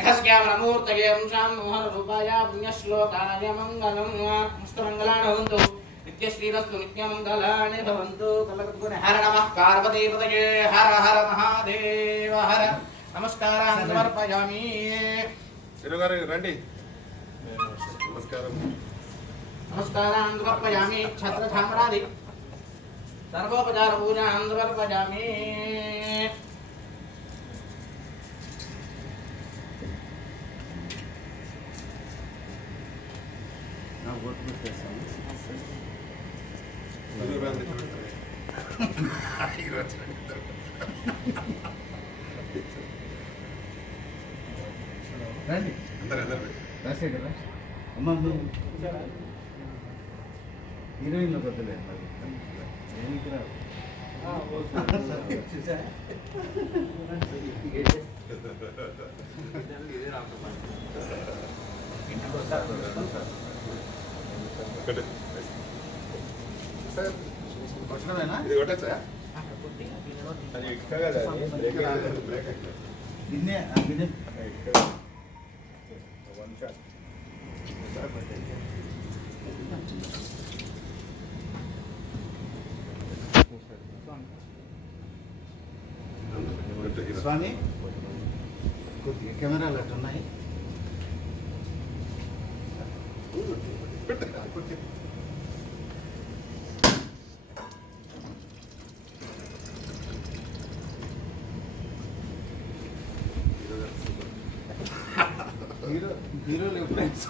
मेघस्यामूर्तये वंशां मोहनरूपाय पुण्यश्लोकाय मङ्गलम् मस्तमङ्गलानि भवन्तु नित्यश्रीरस्तु नित्यमङ्गलानि भवन्तु हर नमः पार्वतीपतये हर हर महादेव हर नमस्कारान् समर्पयामि రండి నమస్కారం नमस्कारान् समर्पयामि छत्रधामरादि सर्वोपचार पूजां समर्पयामि రండి రాసే కదా అమ్మ హీరోయిన్లో కొద్దలే ఏమికి రావు ఇది కొట్టచ్చా గిన్నె గిన్నె స్వామి కొద్దిగా కెమెరాలు అటు ఉన్నాయి హీరోలు ఫ్రెండ్స్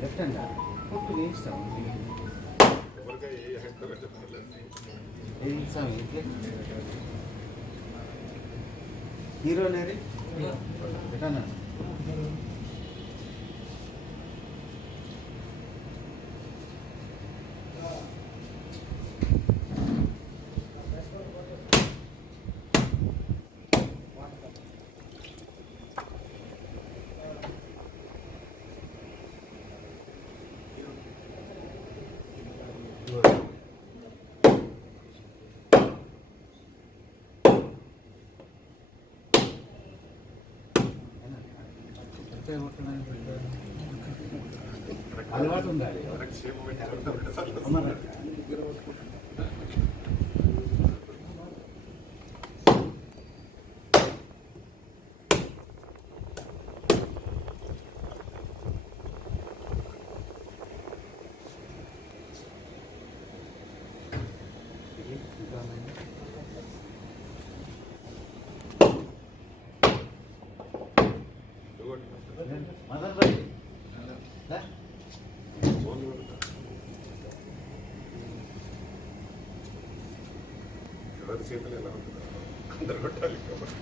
లెఫ్ట్ హ్యాండ్ కొట్టు వేస్తాం ఏది స్వామి హీరో లేరు ఎటన్నా అలవాటు ఉండాలి మదర్ భాయ్ ఎవరి చేతులు ఎలా ఉంటుందో అందరు కొట్టాలి కాబట్టి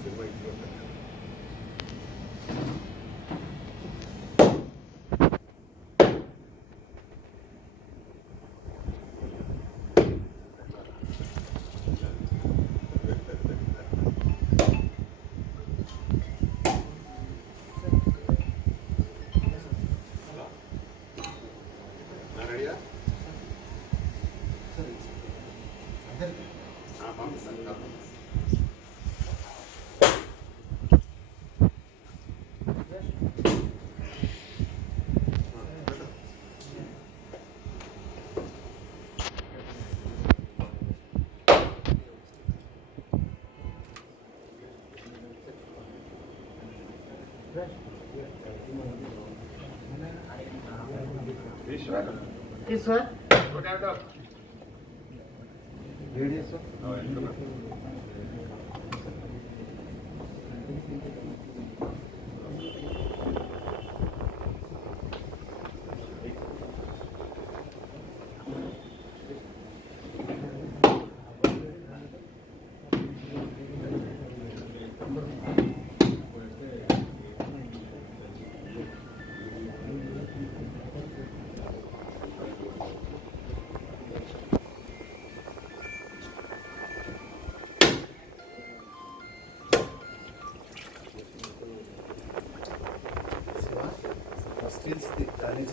సినిమా ఇంట్లో రెడీయా This one? Radius one?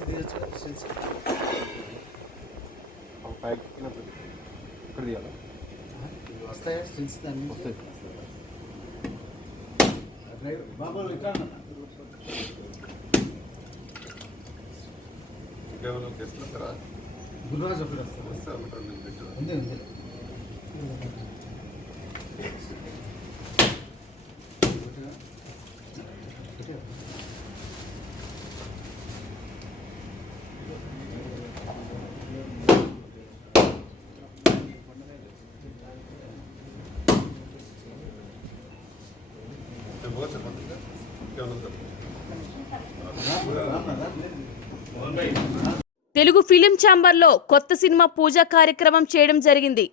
నుంచి తీయచ్చు స్టిల్స్ పైకి ఇక్కడ తీయాలా వస్తాయా స్టిల్స్ దాన్ని వస్తాయి బాబు ఇక్కడ ఇంకేమైనా తీసుకుంటారా గురురాజు ఒకటి వస్తారు వస్తా ఉంటారు నేను పెట్టాను ఉంది ఉంది నేను పోవచ్చు మొత్తంగా ఇంకేమైనా తెలుగు ఫిలిం ఛాంబర్లో కొత్త సినిమా పూజా కార్యక్రమం చేయడం జరిగింది.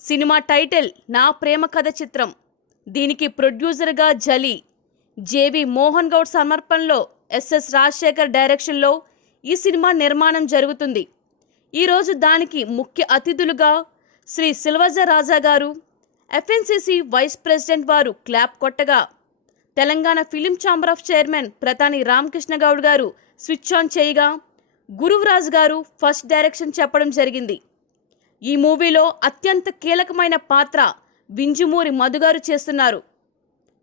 సినిమా టైటిల్ నా ప్రేమ కథ చిత్రం. దీనికి ప్రొడ్యూసర్గా జలి, జేవి మోహన్ గౌడ్ సమర్పణలో ఎస్ఎస్ రాజశేఖర్ డైరెక్షన్లో ఈ సినిమా నిర్మాణం జరుగుతుంది. ఈరోజు దానికి ముఖ్య అతిథులుగా శ్రీ సిల్వజ రాజా గారు, ఎఫ్ఎన్సిసి వైస్ ప్రెసిడెంట్ వారు క్లాప్ కొట్టగా, Telangana film chamber of chairman Pratani Ramakrishna Goud గారు స్విచ్ ఆన్ చేయగా, గురువరాజ్ గారు ఫస్ట్ డైరెక్షన్ చెప్పడం జరిగింది. ఈ మూవీలో అత్యంత కీలకమైన పాత్ర వింజమూరి మధుగారు చేస్తున్నారు.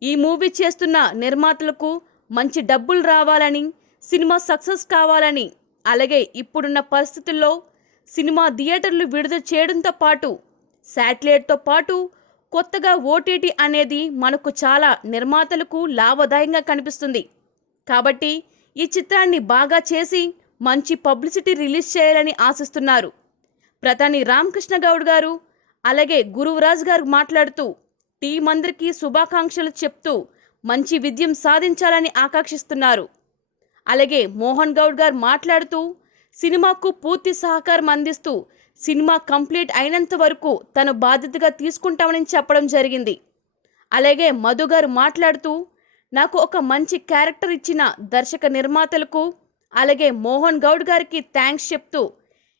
ఈ మూవీ చేస్తున్న నిర్మాతలకు మంచి డబ్బులు రావాలని, సినిమా సక్సెస్ కావాలని, అలాగే ఇప్పుడున్న పరిస్థితుల్లో సినిమా థియేటర్లు విడుదల చేయడంతో పాటు శాటిలైట్తో పాటు కొత్తగా ఓటీటీ అనేది మనకు చాలా నిర్మాతలకు లాభదాయంగా కనిపిస్తుంది. కాబట్టి ఈ చిత్రాన్ని బాగా చేసి మంచి పబ్లిసిటీ రిలీజ్ చేయాలని ఆశిస్తున్నారు. ప్రతాని రామకృష్ణ గౌడ్ గారు అలాగే గురువరాజ్ గారు మాట్లాడుతూ టీం అందరికీ శుభాకాంక్షలు చెప్తూ మంచి విజయం సాధించాలని ఆకాంక్షిస్తున్నారు. అలాగే మోహన్ గౌడ్ గారు మాట్లాడుతూ సినిమాకు పూర్తి సహకారం అందిస్తూ సినిమా కంప్లీట్ అయినంత వరకు తన బాధ్యతగా తీసుకుంటామని చెప్పడం జరిగింది. అలాగే మధు గారు మాట్లాడుతూ నాకు ఒక మంచి క్యారెక్టర్ ఇచ్చిన దర్శక నిర్మాతలకు అలాగే మోహన్ గౌడ్ గారికి థ్యాంక్స్ చెప్తూ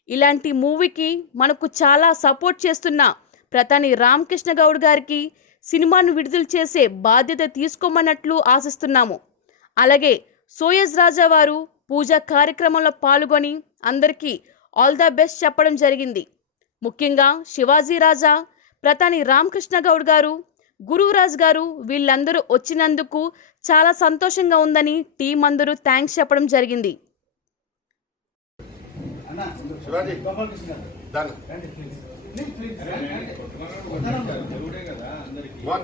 ఇలాంటి మూవీకి మనకు చాలా సపోర్ట్ చేస్తున్న ప్రతాని రామకృష్ణ గౌడ్ గారికి సినిమాను విడుదల చేసే బాధ్యత తీసుకోమన్నట్లు ఆశిస్తున్నాము. అలాగే సోయజ్ రాజా వారు పూజా కార్యక్రమంలో పాల్గొని అందరికీ ఆల్ ద బెస్ట్ చెప్పడం జరిగింది. ముఖ్యంగా శివాజీ రాజా, ప్రతాని రామకృష్ణ గౌడ్ గారు, గురువరాజ్ గారు వీళ్ళందరూ వచ్చినందుకు చాలా సంతోషంగా ఉందని టీం అందరూ థ్యాంక్స్ చెప్పడం జరిగింది. శివాజీ దాని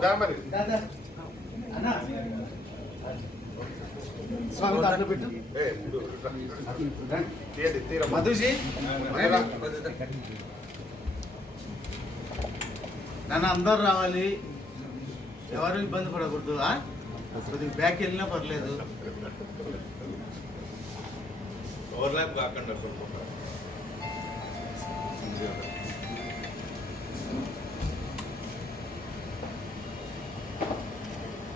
దా మరి స్వామి దాంట్లో పెట్టు తీరా మధుజీ నన్ను అందరు రావాలి, ఎవరు ఇబ్బంది పడకూడదు. కొద్దిగా బ్యాక్ వెళ్ళినా పర్లేదు. ఓవర్లాప్ కాకుండా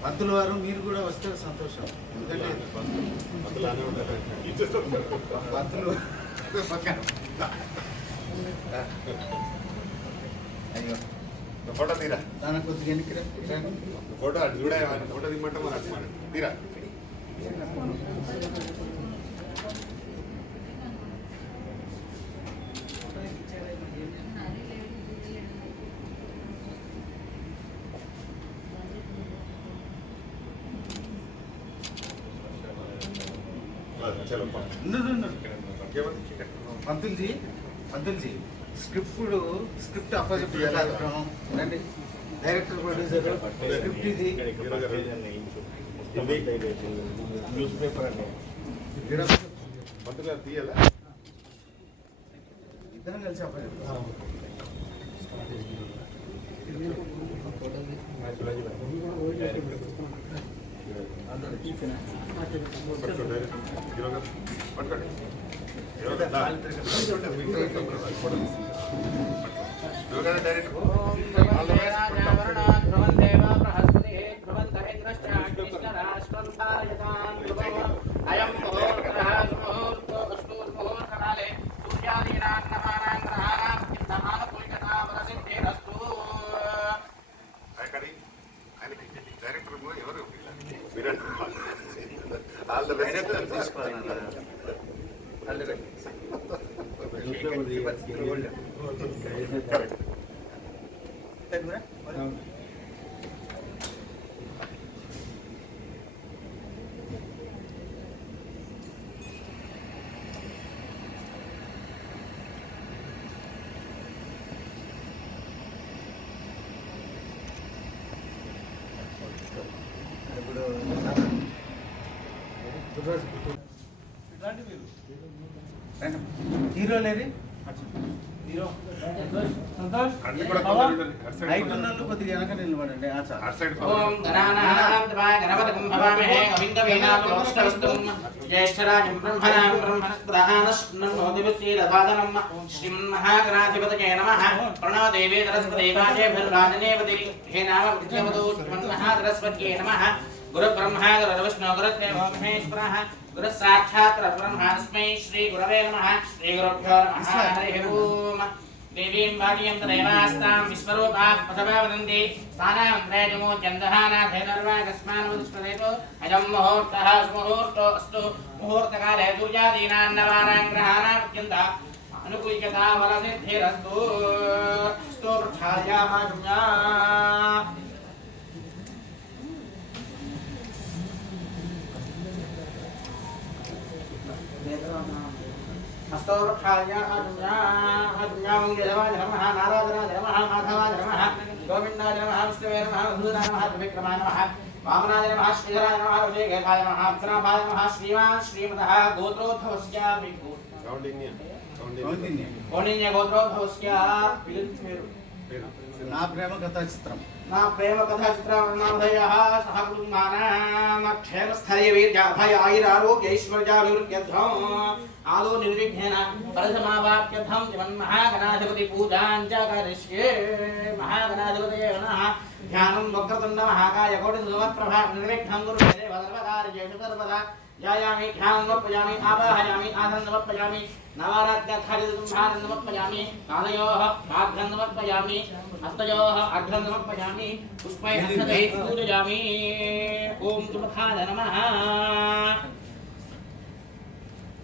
పంతులు వారు మీరు కూడా వస్తే సంతోషం. ఎందుకంటే పంతులు అయ్యో ఫోటో తీరా దానికి కొద్దిగా ఎన్నికరా ఫోటో అటు చూడ ఫోటో దిమ్మంటే మన అటు తీరా పంతుల్జీ స్క్రిప్ట్ అపోజిట్ కార్యక్రమం రండి. డైరెక్టర్ ప్రొడ్యూసర్ స్క్రిప్ట్ ఇది న్యూస్ పేపర్ అండి పంతులు తీయాలా ఇద్దరం కలిసి అపోజిట్ పట్టుకోండి డైరెక్టర్ తీసుకోవాలి. హీరో లేది అన్ని కూడా కొంచెం చూడండి. అటు సైడ్ హైట్ ఉన్న వాళ్ళు కొద్దిగా వెనక నిలబడండి అటు సైడ్ ఓం గణానాం గణపతిం భవామహే కవిం కవీనాం ఉపవిష్టవస్తుం జ్యేష్ఠరాజం బ్రహ్మణాం బ్రహ్మణస్పదానశ్నోదివిశ్రీరసాదనం శ్రీమన్మహాగణాధిపతయే నమః ప్రణవ దేవీ సరస్వతీవాచేభిర్రాజనేవతి హే నామ విద్యవతో శ్రీమన్మహాగణస్పత్యే నమః గురుబ్రహ్మ గురుర్విష్ణు గురుదేవో మహేశ్వరः గురు సాక్షాత్ బ్రహ్మస్మై శ్రీ గురవే నమః శ్రీ గురుభ్యో నమః హరి ఓం దేవీం భాగ్యం తదేవాస్తాం విశ్వరూపాః పశవా వదంతి తానామంత్రే జమోద్యందహానాథేనర్వాగస్మానముష్పదేతో అజం ముహూర్తః సుముహూర్తో అస్తు ముహూర్తకాలే సూర్యాదీనాన్నవానాం గ్రహాణాం అత్యంత అనుకూల్యతా వరసిద్ధిరస్తు స్తు ప్రక్షాళ్యామాజుమ్యా हस्तोरक्षायाजुम्यां नमः नारायणाय नमः माधवाय नमः गोविन्दाय नमः विष्णवे नमः मधुराय नमः त्रिविक्रमाय नमः वामनाय नमः श्रीधराय नमः विजयकेताय नमः अप्सराभाय नमः श्रीमान् श्रीमतः गोत्रोद्भवस्य कौंडिन्य गोत्रोद्भवस्य నా ప్రేమ కథా చిత్రం నా ప్రేమ కథా చిత్రవర్ణోదయః సహ కుటుంబానాం క్షేమస్థైర్య వీర్యాభయ ఆయురారోగ్య ఐశ్వర్యాభివృద్ధ్యర్థం ఆదో నిర్విఘ్నేన పరసమావాప్యర్థం జగన్మహాగణాధిపతి పూజాం చ కరిష్యే మహాగణాధిపతయే నమః ధ్యానం వక్రతుండ మహాకాయ కోటి సమప్రభా నిర్విఘ్నం కురు దేవ సర్వకార్యేషు సర్వదా ध्यायामि ध्यानं समर्पयामि आवाहयामि आसनं समर्पयामि नवाराध्याखादितं भारं समर्पयामि कालयोः आघ्रं समर्पयामि हस्तयोः आघ्रं समर्पयामि पुष्पैः अक्षतैः पूजयामि ॐ सुमुखाय नमः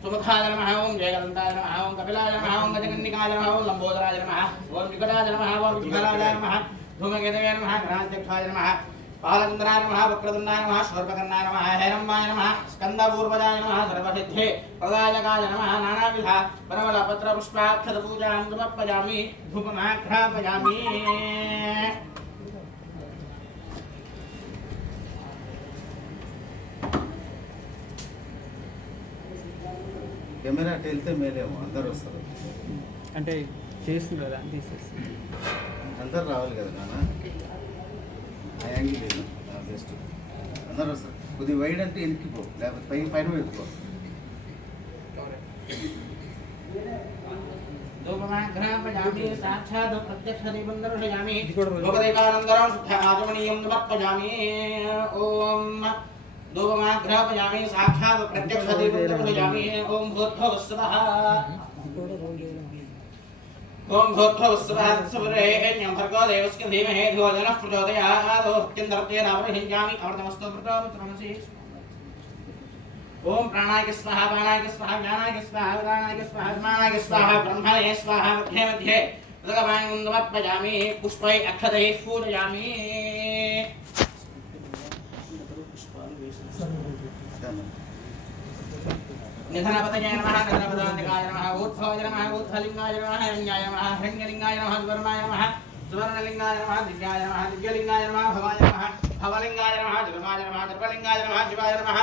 सुमुखाय नमः ॐ जयगन्ताय नमः ॐ कपिलाय नमः ॐ गजकन्निकाय नमः ॐ लम्बोदराय नमः ॐ विकटाय नमः ॐ विघ्नराजाय नमः धूमकेतवे नमः गणाध्यक्षाय नमः बालचन्द्राय नमः वक्रतुण्डाय नमः शूर्पकर्णाय नमः हेरम्बाय नमः स्कन्दपूर्वजाय नमः सर्वसिद्धे प्रदायकाय नमः नानाविध परमलपत्रपुष्पाक्षतपूजां समर्पयामि धूपमाघ्रापयामि కెమెరా అటు వెళ్తే మేలేమో అందరు వస్తారు అంటే చేస్తుంది కదా తీసేసి అందరు రావాలి కదా నాన్న ఆ యాంగిల్ లేదు బెస్ట్ అందరు వస్తారు కొద్దిగా వైడ్ అంటే ఎనికిపో లేకపోతే పైన ఎత్తుకో धूपमाघ्रापयामि साक्षात् प्रत्यक्षदीपं दर्शयामि लोकदेकानन्दरं शुद्धाचमनीयं समर्पयामि ॐ धूपमाघ्रापयामि साक्षात् प्रत्यक्षदीपं दर्शयामि ॐ भूर्भुवस्सुवः ॐ भूर्भुवस्सुवः तत्सवितुर्वरेण्यं भर्गो देवस्य धीमहि धियो यो नः प्रचोदयात् अत्यन्तरत्वेन अवहिञ्जामि अमृतमस्तु मृतोऽमृतमसि ओम प्राणाय स्वाहा प्राणाय स्वाहा ज्ञानाय स्वाहा उदानाय स्वाहा समानाय स्वाहा ब्रह्मणे स्वाहा मध्ये मध्ये भगवान् समर्पयामि पुष्पै अक्षतैः पूजयामि निधनपतये नमः निधनपदान्तिकाय नमः ऊर्ध्वोय नमः ऊर्ध्वलिङ्गाय नमः हिरण्याय नमः हिरण्यलिङ्गाय नमः सुवर्णाय नमः सुवर्णलिङ्गाय नमः दिव्याय नमः दिव्यलिङ्गाय नमः भवाय नमः भवलिङ्गाय नमः जगमाय नमः जगलिङ्गाय नमः शिवाय नमः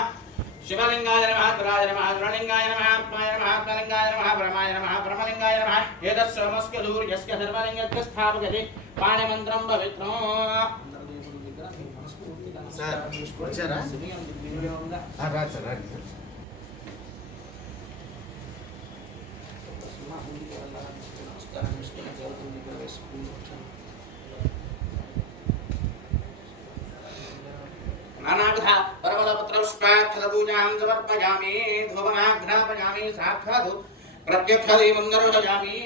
शिवलिंगाय नमः दुराय नमः दुरलिंगाय नमः आत्माय नमः आत्मलिंगाय नमः ब्रह्माय नमः ब्रह्मलिंगाय नमः एतत्सोमस्य सूर्यस्य सर्वलिङ्गस्य स्थापयति पाणिमन्त्रं पवित्रं సార్ వచ్చారా రాదు సార్ రాదు नानाविध परमलपत्रपुष्पाक्षतपूजां समर्पयामि धूपमाघ्रापयामि साक्षात् प्रत्यक्षदीपं दर्शयामि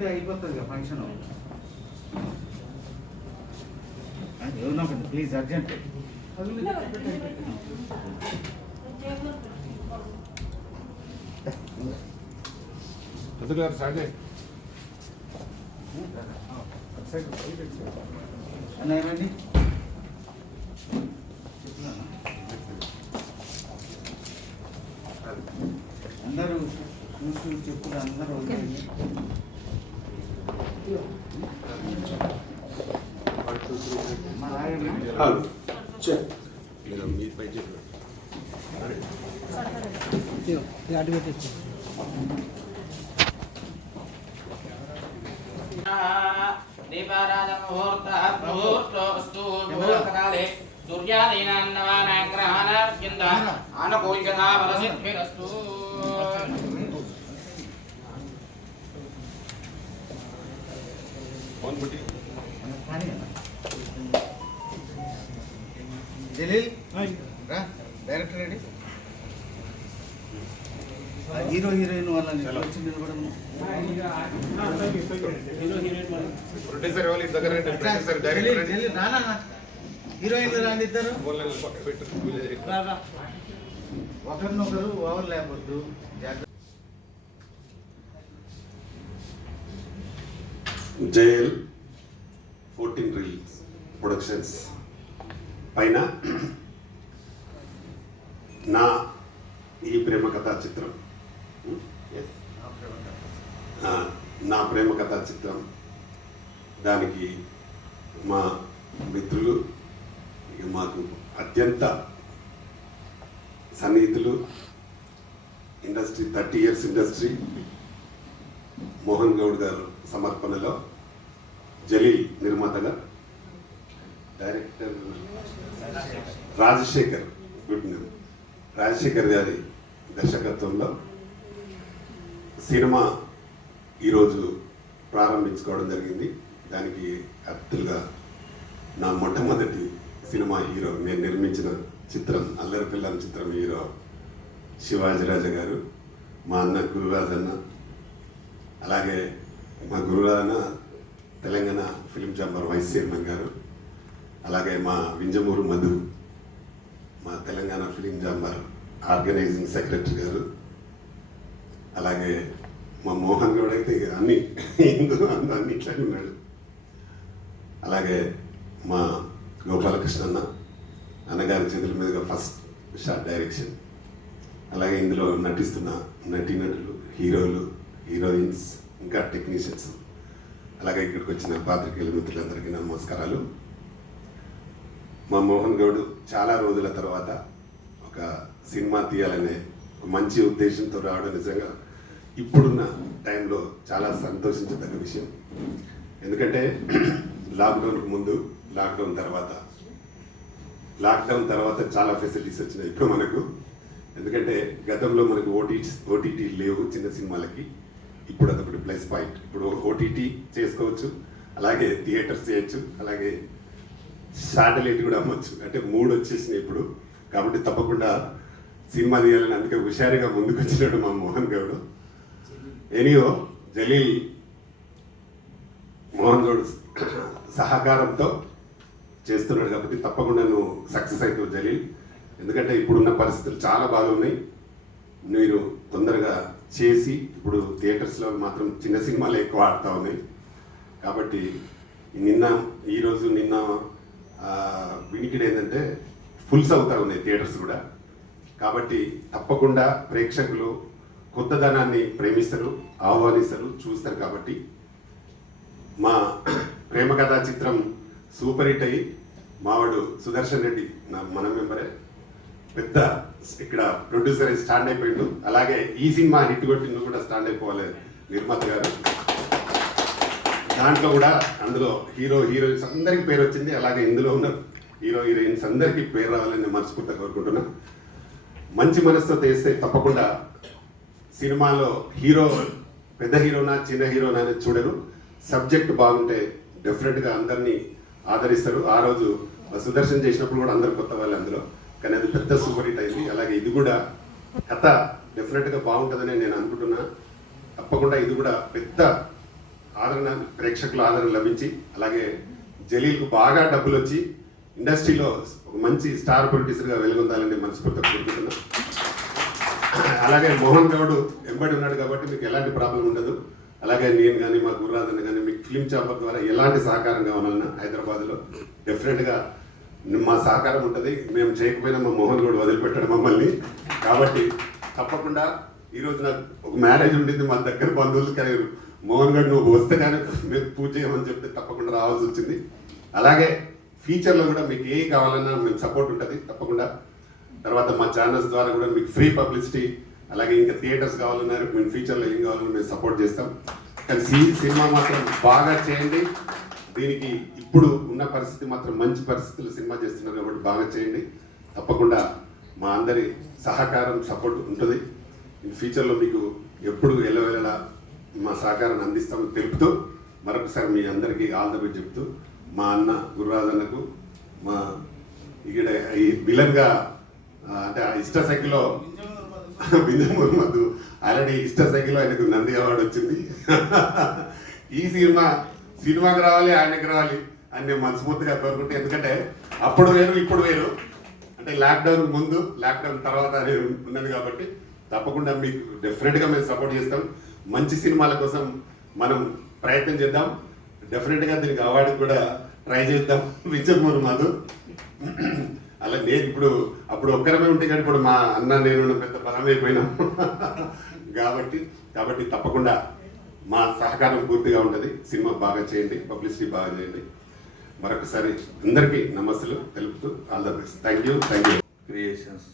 ఉంటే అయిపోతుంది కదా ఫంక్షన్. ఎవరినో ప్లీజ్ అర్జెంట్. అన్న ఏమండి అందరూ చూసి చెప్పులు అందరూ అటు పెట్టేసి దీపారాధన ముహూర్తః ముహూర్తోస్తు ముహూర్తకాలే సూర్యాదీనాన్నవానాం గ్రహాణార్ఘ్యంద ఆనుకూల్యతా బలసిద్ధిరస్తు. జలీల్ రా డైరెక్టర్ రెడీ. హీరో హీరోయిన్ వాళ్ళని వచ్చి నిలబడము. ప్రొడ్యూసర్ వాళ్ళు ఇంటి దగ్గర రండి. ప్రొడ్యూసర్ డైరెక్టర్ రండి. జలీల్ రానా హీరోయిన్లు రాండి ఇద్దరు. బోన్లను పక్కన పెట్టు. ఒకరినొకరు ఓవర్ లేకపోద్దు. జేఎల్ 14 రీల్స్ ప్రొడక్షన్స్ పైన నా ఈ ప్రేమ కథా చిత్రం నా ప్రేమ కథా చిత్రం దానికి మా మిత్రులు ఇక మాకు అత్యంత సన్నిహితులు industry 30 years industry Mohan Goud గారు సమర్పణలో జలీల్ నిర్మాతగా director Rajasekhar good name Rajasekhar గారి దర్శకత్వంలో సినిమా ఈరోజు ప్రారంభించుకోవడం జరిగింది. దానికి అర్థులుగా నా మొట్టమొదటి సినిమా హీరో నేను నిర్మించిన చిత్రం అల్లరి పిల్లం చిత్రం హీరో శివాజీరాజ గారు, మా అన్న గురురాజ్ అన్న, అలాగే మా గురురాజన్న Telangana film chamber vice chairman గారు, అలాగే మా వింజమూరు మధు మా Telangana film chamber organising secretary గారు, అలాగే మా మోహన్ గౌడ్ అయితే అన్ని అన్నిట్లనే ఉన్నాడు, అలాగే మా గోపాలకృష్ణ అన్నగారి చేతుల మీదుగా ఫస్ట్ షార్ట్ డైరెక్షన్, అలాగే ఇందులో నటిస్తున్న నటీనటులు, హీరోలు, హీరోయిన్స్, ఇంకా టెక్నీషియన్స్, అలాగే ఇక్కడికి వచ్చిన పాత్రికేయుల మిత్రులందరికీ నమస్కారాలు. మా మోహన్ గౌడ్ చాలా రోజుల తర్వాత ఒక సినిమా తీయాలనే మంచి ఉద్దేశంతో రావడం నిజంగా ఇప్పుడున్న టైంలో చాలా సంతోషించదగ్గ విషయం. ఎందుకంటే లాక్డౌన్కు ముందు, లాక్డౌన్ తర్వాత చాలా ఫెసిలిటీస్ వచ్చినాయి ఇప్పుడు మనకు. ఎందుకంటే గతంలో మనకు ఓటీటీ లేవు చిన్న సినిమాలకి. ఇప్పుడు అదొకటి ప్లస్ పాయింట్. ఇప్పుడు ఓటీటీ చేసుకోవచ్చు, అలాగే థియేటర్స్ చేయొచ్చు, అలాగే శాటిలైట్ కూడా అమ్మొచ్చు. అంటే 3 వచ్చేసినాయి ఇప్పుడు. కాబట్టి తప్పకుండా సినిమా తీయాలని అందుకే హుషారుగా ముందుకు వచ్చినాడు మా మోహన్ గౌడ్. ఎనీయో జలీల్ మోహన్ గౌడ్ సహకారంతో చేస్తున్నాడు కాబట్టి తప్పకుండా నువ్వు సక్సెస్ అవుతావు జలీల్. ఎందుకంటే ఇప్పుడున్న పరిస్థితులు చాలా బాగున్నాయి. మీరు తొందరగా చేసి ఇప్పుడు థియేటర్స్లో మాత్రం చిన్న సినిమాలు ఎక్కువ ఆడుతూ ఉన్నాయి. కాబట్టి ఈరోజు నిన్న వినికిడి ఏంటంటే ఫుల్స్ అవుతూ ఉన్నాయి థియేటర్స్ కూడా. కాబట్టి తప్పకుండా ప్రేక్షకులు కొత్తదనాన్ని ప్రేమిస్తారు, ఆహ్వానిస్తారు, చూస్తారు. కాబట్టి మా ప్రేమ కథా చిత్రం సూపర్ హిట్ అయ్యి మావాడు సుదర్శన్ రెడ్డి మన మెంబరే పెద్ద ఇక్కడ ప్రొడ్యూసర్ అయి స్టాండ్ అయిపోయిండు. అలాగే ఈ సినిమా హిట్ కొట్టి నువ్వు కూడా స్టాండ్ అయిపోవాలి నిర్మాత గారు. దాంట్లో కూడా అందులో హీరోయిన్స్ అందరికీ పేరు వచ్చింది. అలాగే ఇందులో ఉన్న హీరోయిన్స్ అందరికీ పేరు రావాలని నేను మనస్ఫూర్తిగా కోరుకుంటున్నా. మంచి మనసుతో చేస్తే తప్పకుండా సినిమాలో పెద్ద హీరోనా చిన్న హీరోనా అనేది చూడరు. సబ్జెక్ట్ బాగుంటే డెఫినెట్గా అందరినీ ఆదరిస్తారు. ఆ రోజు సుదర్శన్ చేసినప్పుడు కూడా అందరు కొత్త వాళ్ళు అందులో, కానీ అది పెద్ద సూపర్ హిట్ అయింది. అలాగే ఇది కూడా కథ డెఫినెట్గా బాగుంటుందని నేను అనుకుంటున్నా. తప్పకుండా ఇది కూడా పెద్ద ఆదరణ, ప్రేక్షకుల ఆదరణ లభించి, అలాగే జలీల్కు బాగా డబ్బులు వచ్చి ఇండస్ట్రీలో ఒక మంచి స్టార్ ప్రొడ్యూసర్గా వెలుగొందాలని మనస్ఫూర్తిగా కోరుకుంటున్నాం. అలాగే మోహన్ గౌడ్ ఎంబడి ఉన్నాడు కాబట్టి మీకు ఎలాంటి ప్రాబ్లం ఉండదు. అలాగే నేను కానీ మా గుర్రాజన్ కానీ మీకు ఫిలిం ఛాంబర్ ద్వారా ఎలాంటి సహకారం కావాలన్నా హైదరాబాద్లో డెఫినెట్గా మా సహకారం ఉంటుంది. మేము చేయకపోయినా మా మోహన్ గౌడ్ వదిలిపెట్టాడు మమ్మల్ని. కాబట్టి తప్పకుండా ఈరోజు నాకు ఒక మ్యారేజ్ ఉండింది మా దగ్గర బంధువులు, కానీ మోహన్ గౌడ్ నువ్వు వస్తే కానీ మేము పూజ చేయమని చెప్తే తప్పకుండా రావాల్సి వచ్చింది. అలాగే ఫ్యూచర్లో కూడా మీకు ఏ కావాలన్నా మేము సపోర్ట్ ఉంటుంది తప్పకుండా. తర్వాత మా ఛానల్స్ ద్వారా కూడా మీకు ఫ్రీ పబ్లిసిటీ, అలాగే ఇంకా థియేటర్స్ కావాలన్నారు, మేము ఫ్యూచర్లో ఏం కావాలన్నా మేము సపోర్ట్ చేస్తాం. కానీ సినిమా మాత్రం బాగా చేయండి. దీనికి ఇప్పుడు ఉన్న పరిస్థితి మాత్రం మంచి పరిస్థితులు సినిమా చేస్తున్నారు కాబట్టి బాగా చేయండి. తప్పకుండా మా అందరి సహకారం, సపోర్ట్ ఉంటుంది. ఫ్యూచర్లో మీకు ఎప్పుడు వెళ్ళవేళలా మా సహకారాన్ని అందిస్తామని తెలుపుతూ మరొకసారి మీ అందరికీ ఆల్ ద బెస్ట్ చెప్తూ, మా అన్న గుర్రాజన్నకు, మా ఇక్కడ ఈ విలన్గా అంటే ఇష్ట సైకిల్లో బింజం ముహమ్మద్ ఆల్రెడీ ఇష్ట సైకిల్లో ఆయనకు నంది అవార్డు వచ్చింది. ఈ సినిమాకి రావాలి, ఆయనకి రావాలి అని నేను మనస్ఫూర్తిగా కోరుకుంటే, ఎందుకంటే అప్పుడు వేరు ఇప్పుడు వేరు, అంటే లాక్డౌన్ ముందు లాక్డౌన్ తర్వాత అనేది ఉన్నది కాబట్టి తప్పకుండా మీకు డెఫినెట్గా మేము సపోర్ట్ చేస్తాం. మంచి సినిమాల కోసం మనం ప్రయత్నం చేద్దాం. డెఫినెట్గా దీనికి అవార్డుకి కూడా ట్రై చేద్దాం. బింజం ముహమ్మద్ అలా నేను ఇప్పుడు అప్పుడు ఒక్కరమే ఉంటే కానీ ఇప్పుడు మా అన్న నేను పెద్ద బలమైపోయినాం. కాబట్టి తప్పకుండా మా సహకారం పూర్తిగా ఉంటుంది. సినిమా బాగా చేయండి, పబ్లిసిటీ బాగా చేయండి. మరొకసారి అందరికీ నమస్సులు తెలుపుతూ all the best. Thank you. Creations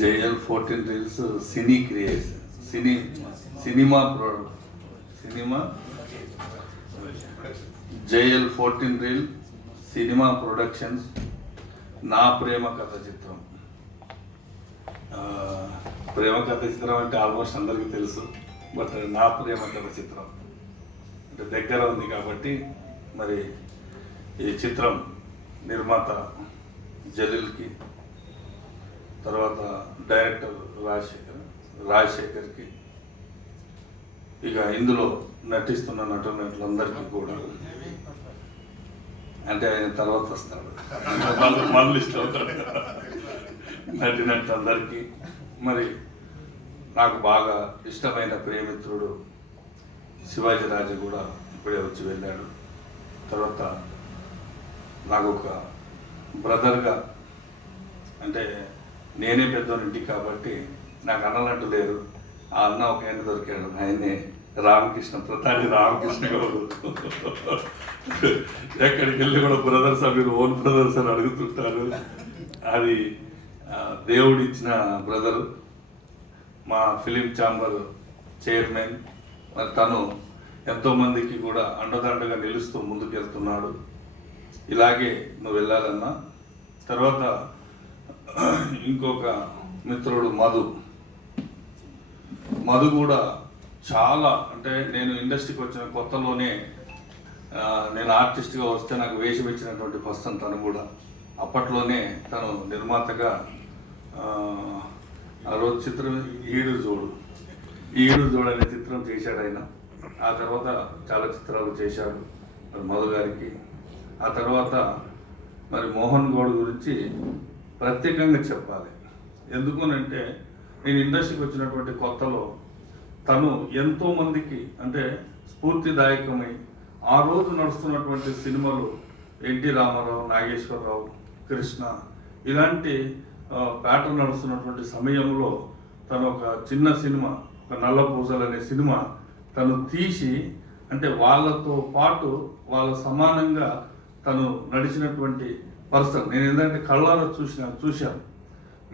JL 14 Reels cine creation, cinema JL 14 Reel cinema productions నా ప్రేమ కథ చిత్రం. ప్రేమ కథ చిత్రం అంటే ఆల్మోస్ట్ అందరికీ తెలుసు, బట్ నా ప్రేమ కథ చిత్రం అంటే దగ్గర ఉంది కాబట్టి మరి ఈ చిత్రం నిర్మాత జలీల్కి, తర్వాత డైరెక్టర్ రాజశేఖర్కి, ఇక ఇందులో నటిస్తున్న నటులందరికీ కూడా, అంటే ఆయన తర్వాత వస్తాడు మళ్ళీ నటినట్లందరికీ, మరి నాకు బాగా ఇష్టమైన ప్రియమిత్రుడు శివాజీ రాజు కూడా ఇప్పుడే వచ్చి వెళ్ళాడు. తర్వాత నాకు ఒక బ్రదర్గా, అంటే నేనే పెద్దోనింటి కాబట్టి నాకు అన్నలంటూ లేరు. ఆ అన్న ఒక ఆయన దొరికాడు, ఆయనే రామకృష్ణ, ప్రతాడి రామకృష్ణ గౌడు. ఎక్కడికి వెళ్ళి కూడా బ్రదర్స్, మీరు ఓన్ బ్రదర్స్ అని అడుగుతుంటారు. అది దేవుడిచ్చిన బ్రదరు, మా ఫిలిం ఛాంబర్ చైర్మన్. మరి తను ఎంతోమందికి కూడా అండదండగా నిలుస్తూ ముందుకెళ్తున్నాడు. ఇలాగే నువ్వు వెళ్ళాలన్నా. తర్వాత ఇంకొక మిత్రుడు మధు కూడా చాలా, అంటే నేను ఇండస్ట్రీకి వచ్చిన కొత్తలోనే నేను ఆర్టిస్ట్గా వస్తే నాకు వేషం ఇచ్చినటువంటి పర్సన్ తను కూడా. అప్పట్లోనే తను నిర్మాతగా ఆ రోజు చిత్రం ఈడు జోడు అనే చిత్రం చేశాడు ఆయన. ఆ తర్వాత చాలా చిత్రాలు చేశాడు మరి మధు గారికి. ఆ తర్వాత మరి మోహన్ గౌడ్ గురించి ప్రత్యేకంగా చెప్పాలి. ఎందుకనంటే నేను ఇండస్ట్రీకి వచ్చినటువంటి కొత్తలో తను ఎంతోమందికి అంటే స్ఫూర్తిదాయకమై ఆ రోజు నడుస్తున్నటువంటి సినిమాలు ఎన్టీ రామారావు, నాగేశ్వరరావు, కృష్ణ ఇలాంటి ప్యాటర్న్ నడుస్తున్నటువంటి సమయంలో తను ఒక చిన్న సినిమా, ఒక నల్ల పూసలు అనే సినిమా తను తీసి, అంటే వాళ్ళతో పాటు వాళ్ళ సమానంగా తను నడిచినటువంటి పర్సన్. నేను ఏంటంటే కళ్ళారా చూశాను.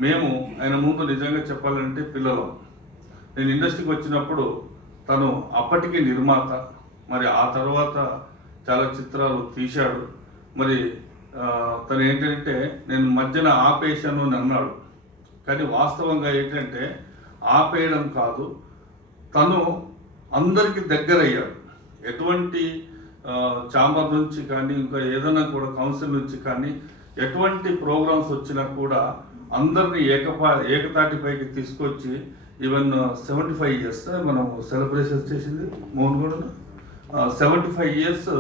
మేము ఆయన ముందు నిజంగా చెప్పాలంటే పిల్లలం. నేను ఇండస్ట్రీకి వచ్చినప్పుడు తను అప్పటికే నిర్మాత, మరి ఆ తర్వాత చాలా చిత్రాలు తీశాడు. మరి తను ఏంటంటే నేను మధ్యన ఆపేశాను అని అన్నాడు, కానీ వాస్తవంగా ఏంటంటే ఆపేయడం కాదు, తను అందరికీ దగ్గర అయ్యాడు. ఎటువంటి ఛాంబర్ నుంచి కానీ ఇంకా ఏదైనా కూడా కౌన్సిల్ నుంచి కానీ ఎటువంటి ప్రోగ్రామ్స్ వచ్చినా కూడా అందరినీ ఏకతాటిపైకి తీసుకొచ్చి ఈవెన్ 75 ఇయర్స్ మనం సెలబ్రేషన్స్ చేసింది మోహన్ గౌడ్ 75 ఇయర్స్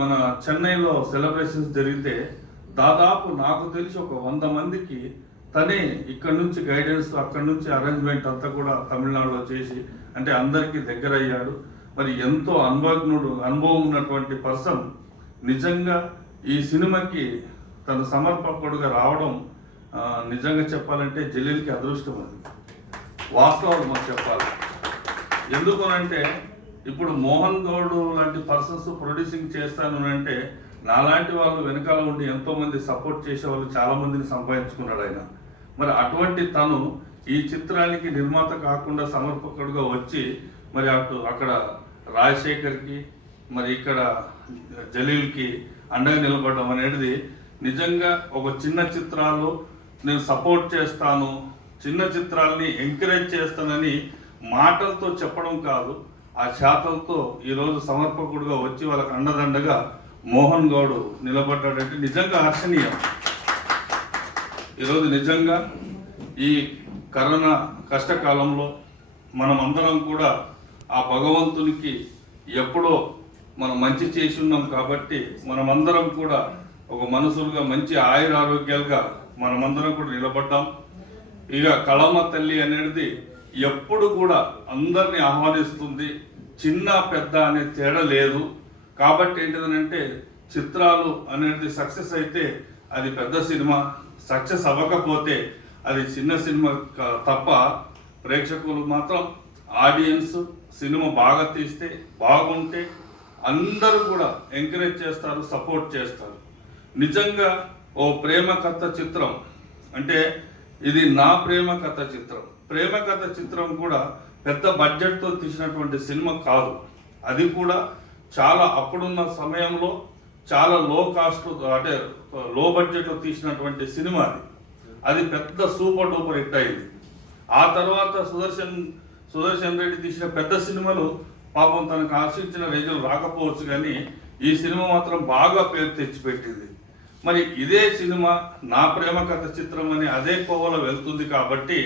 మన చెన్నైలో సెలబ్రేషన్స్ జరిగితే దాదాపు నాకు తెలిసి ఒక 100 మందికి తనే ఇక్కడ నుంచి గైడెన్స్, అక్కడ నుంచి అరేంజ్మెంట్ అంతా కూడా తమిళనాడులో చేసి అంటే అందరికీ దగ్గర అయ్యాడు. మరి ఎంతో అనుభవం ఉన్నటువంటి పర్సన్ నిజంగా ఈ సినిమాకి తన సమర్పకుడుగా రావడం నిజంగా చెప్పాలంటే జలీల్కి అదృష్టం. అది వాస్తవం మాకు చెప్పాలి. ఎందుకనంటే ఇప్పుడు మోహన్ గౌడ్ లాంటి పర్సన్స్ ప్రొడ్యూసింగ్ చేస్తాను అంటే నాలాంటి వాళ్ళు వెనకాల ఉండి ఎంతోమంది సపోర్ట్ చేసే వాళ్ళు చాలామందిని సంపాదించుకున్నాడు ఆయన. మరి అటువంటి తను ఈ చిత్రానికి నిర్మాత కాకుండా సమర్పకుడుగా వచ్చి మరి అక్కడ రాజశేఖర్కి మరి ఇక్కడ జలీల్కి అండగా నిలబడడం అనేది నిజంగా ఒక చిన్న చిత్రాలు నేను సపోర్ట్ చేస్తాను, చిన్న చిత్రాలని ఎంకరేజ్ చేస్తానని మాటలతో చెప్పడం కాదు, ఆ శాతంతో ఈరోజు సమర్పకుడుగా వచ్చి వాళ్ళకి అండదండగా మోహన్ గౌడ్ నిలబడ్డాడంటే నిజంగా హర్షణీయం. ఈరోజు నిజంగా ఈ కరోనా కష్టకాలంలో మనం అందరం కూడా ఆ భగవంతునికి ఎప్పుడో మనం మంచి చేసి ఉన్నాం కాబట్టి మనమందరం కూడా ఒక మనసులుగా మంచి ఆయురారోగ్యాలుగా మనమందరం కూడా నిలబడ్డాం. ఇక కళమ్మ తల్లి అనేది ఎప్పుడు కూడా అందరినీ ఆహ్వానిస్తుంది, చిన్న పెద్ద అనే తేడా లేదు. కాబట్టి ఏంటిదనంటే చిత్రాలు అనేది సక్సెస్ అయితే అది పెద్ద సినిమా, సక్సెస్ అవ్వకపోతే అది చిన్న సినిమా తప్ప ప్రేక్షకులు మాత్రం ఆడియన్స్ సినిమా బాగా తీస్తే బాగుంటే అందరూ కూడా ఎంకరేజ్ చేస్తారు, సపోర్ట్ చేస్తారు. నిజంగా ఓ ప్రేమ కథ చిత్రం అంటే ఇది నా ప్రేమ కథ చిత్రం. ప్రేమ కథ చిత్రం కూడా పెద్ద బడ్జెట్తో తీసినటువంటి సినిమా కాదు. అది కూడా చాలా అప్పుడున్న సమయంలో చాలా లో కాస్ట్ అంటే లో బడ్జెట్లో తీసినటువంటి సినిమా అది పెద్ద సూపర్ డూపర్ హిట్ అయింది. ఆ తర్వాత సుదర్శన్ రెడ్డి తీసిన పెద్ద సినిమాలు పాపం తనకు ఆశించిన రేంజ్లు రాకపోవచ్చు, కానీ ఈ సినిమా మాత్రం బాగా పేరు తెచ్చిపెట్టింది. మరి ఇదే సినిమా నా ప్రేమ కథ చిత్రం అని అదే కోవలో వెళ్తుంది కాబట్టి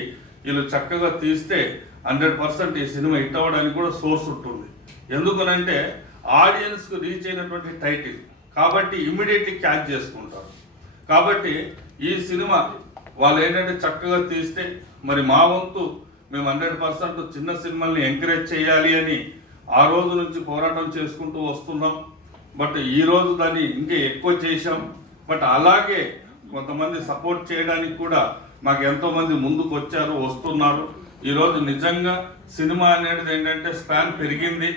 వీళ్ళు చక్కగా తీస్తే 100% ఈ సినిమా హిట్ అవ్వడానికి కూడా సోర్స్ ఉంటుంది. ఎందుకనంటే ఆడియన్స్కు రీచ్ అయినటువంటి టైటిల్ కాబట్టి ఇమ్మీడియట్లీ క్యాచ్ చేసుకుంటారు. కాబట్టి ఈ సినిమా వాళ్ళు ఏంటంటే చక్కగా తీస్తే మరి మా వంతు మేము 100% చిన్న సినిమాల్ని ఎంకరేజ్ చేయాలి అని ఆ రోజు నుంచి పోరాటం చేసుకుంటూ వస్తున్నాం. బట్ ఈరోజు దాన్ని ఇంకా ఎక్కువ చేశాం. బట్ అలాగే కొంతమంది సపోర్ట్ చేయడానికి కూడా మాకు ఎంతోమంది ముందుకు వచ్చారు, వస్తున్నారు. ఈరోజు నిజంగా సినిమా అనేది ఏంటంటే స్పాన్ పెరిగింది,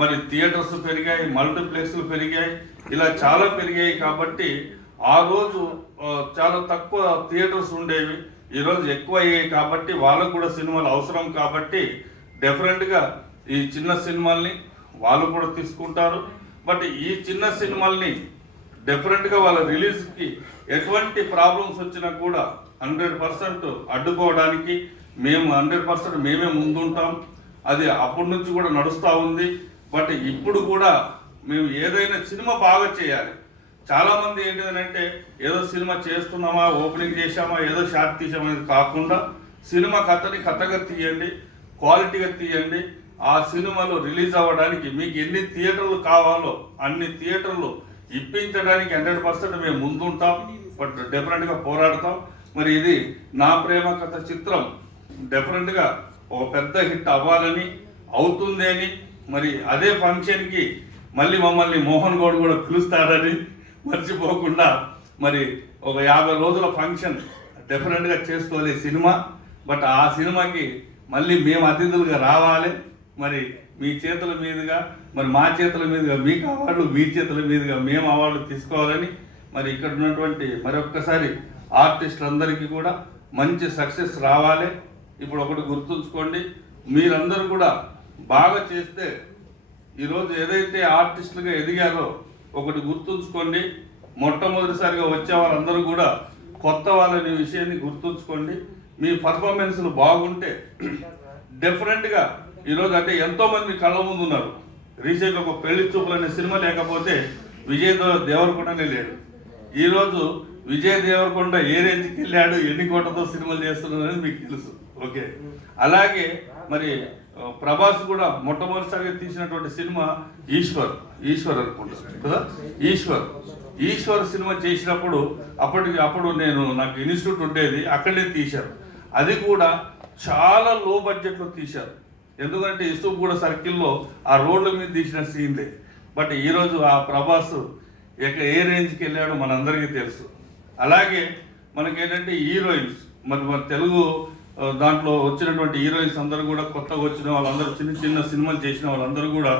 మరి థియేటర్స్ పెరిగాయి, మల్టీప్లెక్స్లు పెరిగాయి, ఇలా చాలా పెరిగాయి. కాబట్టి ఆ రోజు చాలా తక్కువ థియేటర్స్ ఉండేవి, ఈరోజు ఎక్కువ అయ్యాయి. కాబట్టి వాళ్ళకు కూడా సినిమాలు అవసరం కాబట్టి డెఫినెట్గా ఈ చిన్న సినిమాల్ని వాళ్ళు కూడా తీసుకుంటారు. బట్ ఈ చిన్న సినిమాల్ని డెఫినెట్గా వాళ్ళ రిలీజ్కి ఎటువంటి ప్రాబ్లమ్స్ వచ్చినా కూడా 100% అడ్డుకోవడానికి మేము 100% మేమే ముందుంటాం. అది అప్పటి నుంచి కూడా నడుస్తూ ఉంది. బట్ ఇప్పుడు కూడా మేము ఏదైనా సినిమా బాగా చేయాలి. చాలామంది ఏంటిదంటే ఏదో సినిమా చేస్తున్నామా, ఓపెనింగ్ చేసామా, ఏదో షార్ట్ తీసామనేది కాకుండా సినిమా కథగా తీయండి, క్వాలిటీగా తీయండి. ఆ సినిమాలో రిలీజ్ అవ్వడానికి మీకు ఎన్ని థియేటర్లు కావాలో అన్ని థియేటర్లు ఇప్పించడానికి 100% మేము ముందుంటాం. బట్ డెఫినెట్గా పోరాడతాం. మరి ఇది నా ప్రేమ కథ చిత్రం డెఫినెట్గా ఒక పెద్ద హిట్ అవ్వాలని, అవుతుంది అని, మరి అదే ఫంక్షన్కి మళ్ళీ మమ్మల్ని మోహన్ గౌడ్ కూడా పిలుస్తాడని మర్చిపోకుండా మరి ఒక 50 రోజుల ఫంక్షన్ డెఫినెట్గా చేసుకోవాలి సినిమా. బట్ ఆ సినిమాకి మళ్ళీ మేము అతిథులుగా రావాలి. మరి మీ చేతుల మీదుగా, మరి మా చేతుల మీదుగా మీకు అవార్డులు, మీ చేతుల మీదుగా మేము అవార్డులు తీసుకోవాలని, మరి ఇక్కడ ఉన్నటువంటి మరొక్కసారి ఆర్టిస్టులందరికీ కూడా మంచి సక్సెస్ రావాలి. ఇప్పుడు ఒకటి గుర్తుంచుకోండి, మీరందరూ కూడా బాగా చేస్తే ఈరోజు ఏదైతే ఆర్టిస్టులుగా ఎదిగారో ఒకటి గుర్తుంచుకోండి, మొట్టమొదటిసారిగా వచ్చే వాళ్ళందరూ కూడా కొత్త వాళ్ళని విషయాన్ని గుర్తుంచుకోండి. మీ పర్ఫార్మెన్స్లు బాగుంటే డెఫినెట్గా ఈరోజు అంటే ఎంతోమంది కళ్ళ ముందు ఉన్నారు. రీసెంట్గా ఒక పెళ్లి చూపులు అనే సినిమా లేకపోతే విజయ్ దేవరకొండనే లేడు. ఈరోజు విజయ్ దేవరకొండ ఏ రేంజ్కి వెళ్ళాడు, ఎన్ని కోట్లతో సినిమాలు చేస్తున్నాడు అనేది మీకు తెలుసు. ఓకే, అలాగే మరి ప్రభాస్ కూడా మొట్టమొదటిసారిగా తీసినటువంటి సినిమా ఈశ్వర్ అనుకుంటారు కదా, ఈశ్వర్ సినిమా చేసినప్పుడు అప్పుడు నాకు ఇన్స్టిట్యూట్ ఉండేది, అక్కడే తీశారు. అది కూడా చాలా లో బడ్జెట్లో తీశారు. ఎందుకంటే ఇసుగూడ సర్కిల్లో ఆ రోడ్ల మీద తీసిన సీన్లే. బట్ ఈరోజు ఆ ప్రభాస్ ఏ రేంజ్కి వెళ్ళాడో మనందరికీ తెలుసు. అలాగే మనకేంటంటే హీరోయిన్స్, మన తెలుగు దాంట్లో వచ్చినటువంటి హీరోయిన్స్ అందరూ కూడా కొత్తగా వచ్చిన వాళ్ళందరూ చిన్న సినిమాలు చేసిన వాళ్ళందరూ కూడా